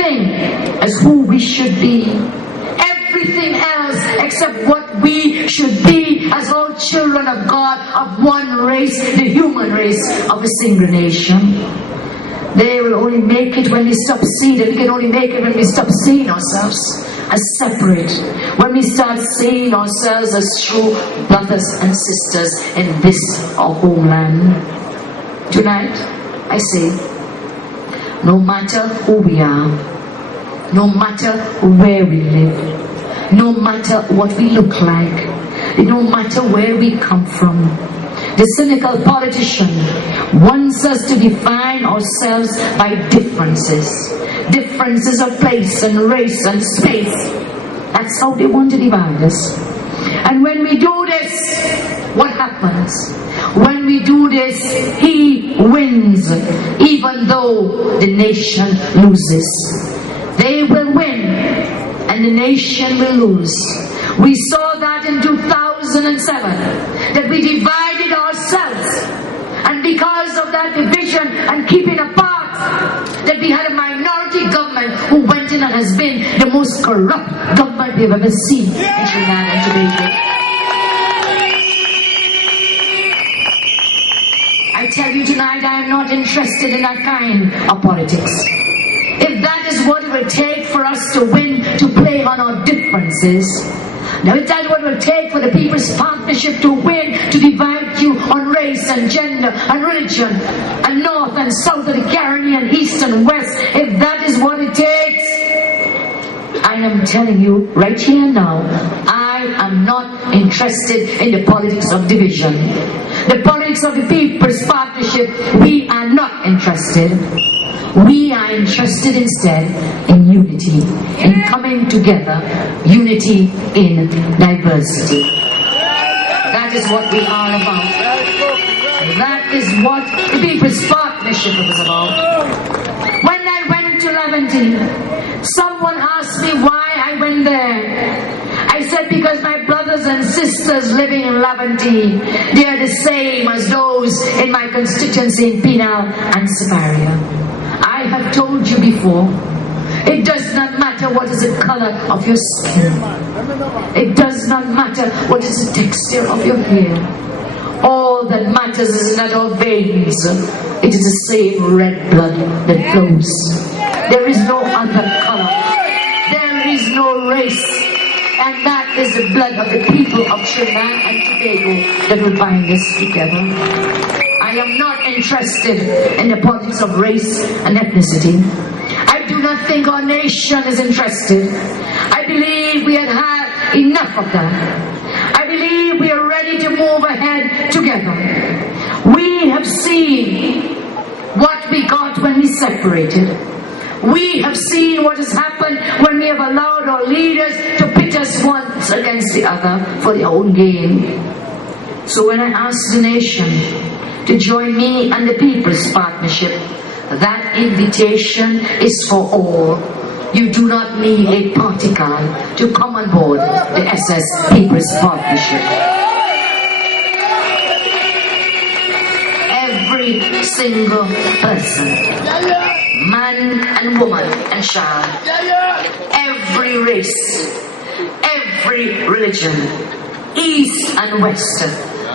as who we should be. Everything else except what we should be as all children of God, of one race, the human race of a single nation. They will only make it when we stop seeing it. We can only make it when we stop seeing ourselves as separate. When we start seeing ourselves as true brothers and sisters in this our homeland. Tonight, I say, no matter who we are, no matter where we live, no matter what we look like, no matter where we come from, the cynical politician wants us to define ourselves by differences. Differences of place and race and space. That's how they want to divide us. And when we do this, what happens? When we do this, he wins, even though the nation loses. They will win, and the nation will lose. We saw that in 2007, that we divided ourselves, and because of that division and keeping apart, that we had a minority government who went in and has been the most corrupt government we've ever seen in Trinidad and Tobago. I tell you tonight, I am not interested in that kind of politics. If that is what it will take for us to win, to play on our differences, now if that's what it will take for the People's Partnership to win, to divide you on race and gender and religion and north and south of the Caribbean, east and west, if that is what it takes, I am telling you right here now, I am not interested in the politics of division. The politics of the People's Partnership, we are not interested. We are interested instead in unity, in coming together, unity in diversity. That is what we are about. That is what the People's Partnership was about. When I went to Laventille, someone asked me why I went there. I said, because my brothers and sisters living in Laventille, they are the same as those in my constituency in Pinal and Savaria. I have told you before, it does not matter what is the color of your skin. It does not matter what is the texture of your hair. All that matters is that our veins, it is the same red blood that flows. There is no other color. There is no race. And that is the blood of the people of Trinidad and Tobago that will bind us together. I am not interested in the politics of race and ethnicity. I do not think our nation is interested. I believe we have had enough of that. I believe we are ready to move ahead together. We have seen what we got when we separated. We have seen what has happened when we have allowed our leaders to pit us once against the other for their own gain. So when I ask the nation to join me and the People's Partnership, that invitation is for all. You do not need a party card to come on board the SS People's Partnership. Every single person, man and woman and child, every race, every religion, east and west,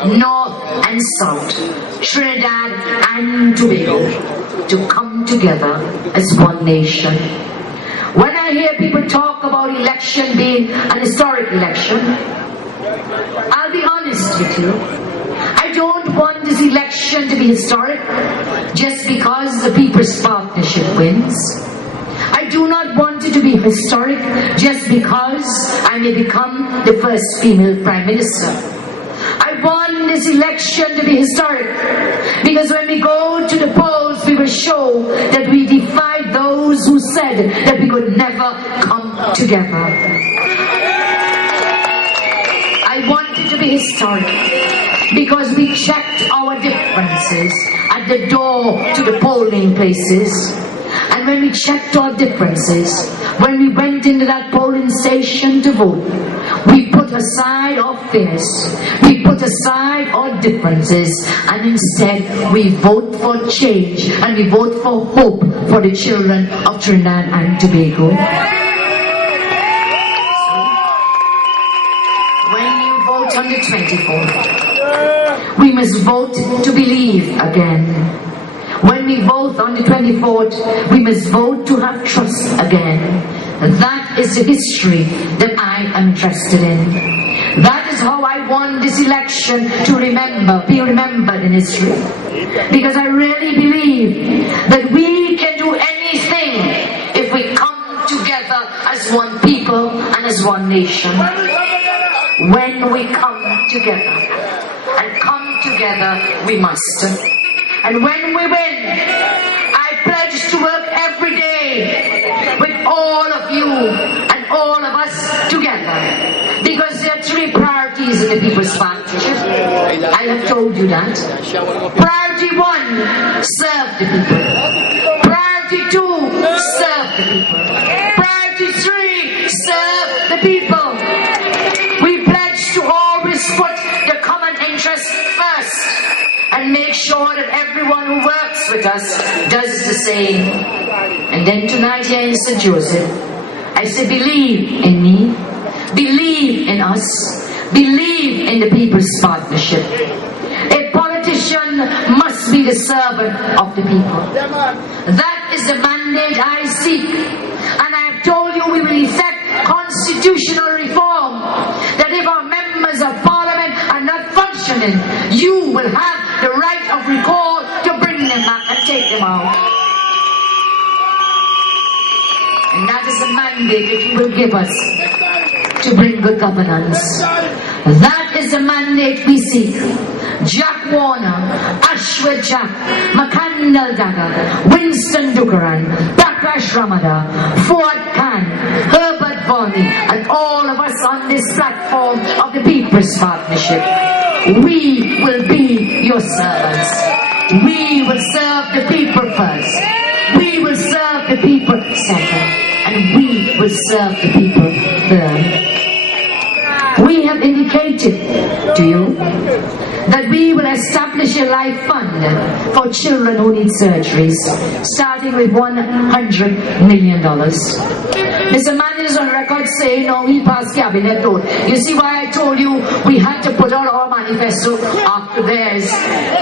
north and south, Trinidad and Tobago, to come together as one nation. When I hear people talk about election being an historic election, I'll be honest with you. I don't want this election to be historic just because the People's Partnership wins. I do not want it to be historic just because I may become the first female Prime Minister. I want this election to be historic because when we go to the polls, we will show that we defied those who said that we could never come together. I want it to be historic because we checked our differences at the door to the polling places. And when we checked our differences, when we went into that polling station to vote, we put aside our fears, we put aside our differences, and instead we vote for change and we vote for hope for the children of Trinidad and Tobago. When you vote on the 24th, we must vote to believe again. When we vote on the 24th, we must vote to have trust again. That is the history that I am interested in. That is how I want this election to be remembered in history. Because I really believe that we can do anything if we come together as one people and as one nation. When we come together, and come together we must. And when we win, I pledge to work every day with all of you and all of us together. Because there are three priorities in the People's Partnership. I have told you that. Priority 1, serve the people. Priority 2, serve the people. Priority 3, serve the people. We pledge to always put the common interest first and make sure that everyone who works with us does the same. And then tonight here in St. Joseph, I say believe in me, believe in us, believe in the People's Partnership. A politician must be the servant of the people. That is the mandate I seek. And I have told you we will effect constitutional reform. That if our members of parliament are not functioning, you will have the right of recall to bring them back and take them out. And that is the mandate that you will give us to bring good governance. That is the mandate we seek. Jack Warner, Ashwin Jack, McCandle Dagger, Winston Dukaran, Prakash Ramada, Fuad Khan, Herbert Bonney, and all of us on this platform of the People's Partnership. We will be your servants. We will serve the people first. We will serve the people second. And we will serve the people third. We have indicated to you that we will establish a life fund for children who need surgeries, starting with $100 million. Mr. Manning is on record saying, no, he passed cabinet vote. You see why I told you we had to put out our manifesto after theirs,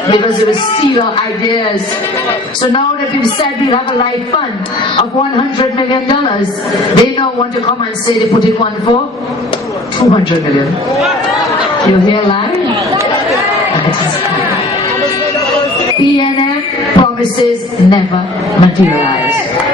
because it was steal our ideas. So now that we've said we'll have a life fund of $100 million, they now want to come and say they put in one for $200 million. You hear lie? PNM promises never materialize.